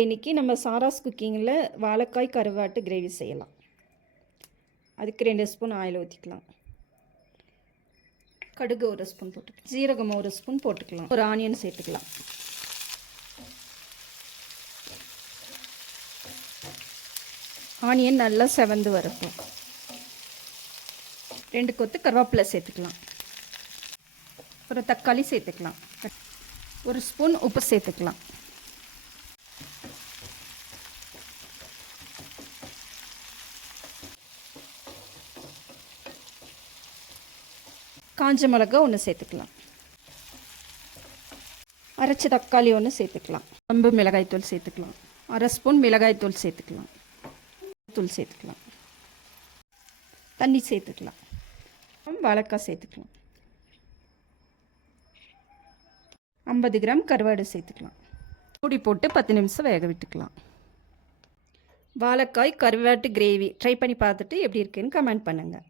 இன்றைக்கி நம்ம சாராஸ் குக்கிங்கில் வாழைக்காய் கருவாட்டு கிரேவி செய்யலாம். அதுக்கு 2 ஸ்பூன் ஆயில் ஊற்றிக்கலாம். கடுகு 1 ஸ்பூன் போட்டுக்கலாம். ஜீரகம் 1 ஸ்பூன் போட்டுக்கலாம். ஒரு ஆனியன் சேர்த்துக்கலாம். ஆனியன் நல்லா செவந்து வரட்டும். 2 கொத்து கருவேப்பிலை சேர்த்துக்கலாம். ஒரு தக்காளி சேர்த்துக்கலாம். 1 ஸ்பூன் உப்பு சேர்த்துக்கலாம். காஞ்ச மிளகா 1 சேர்த்துக்கலாம். அரைச்ச தக்காளி 1 சேர்த்துக்கலாம். கம்பு மிளகாய்த்தூள் சேர்த்துக்கலாம். 1/2 ஸ்பூன் மிளகாய்த்தூள் சேர்த்துக்கலாம். தூள் சேர்த்துக்கலாம். தண்ணி சேர்த்துக்கலாம். வாழைக்காய் சேர்த்துக்கலாம். 50 கிராம் கருவாடு சேர்த்துக்கலாம். மூடி போட்டு 10 நிமிஷம் வேக விட்டுக்கலாம். வாழைக்காய் கருவாட்டு கிரேவி ட்ரை பண்ணி பார்த்துட்டு எப்படி இருக்குன்னு கமெண்ட் பண்ணுங்கள்.